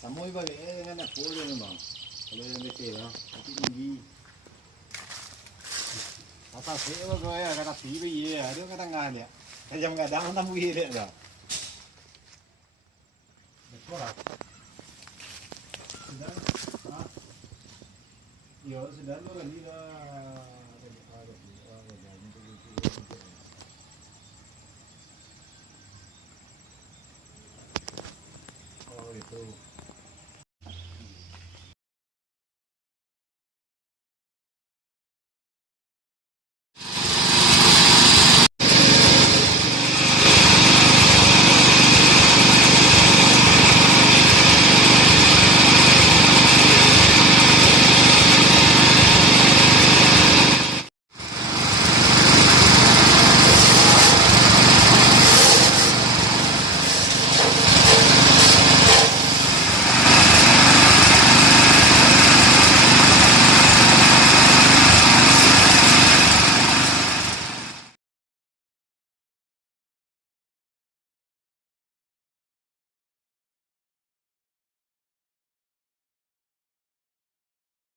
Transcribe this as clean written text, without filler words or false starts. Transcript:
Samoi bagi dengan nak boleh bang. Kalau yang betul lah, tapi tinggi. Apa sih apa kau ya kata pibi ya, ada kata ngan ya. Kajam kadang tamu dia dah. Betul lah. Sudah, ah, yo sudah lo kan dia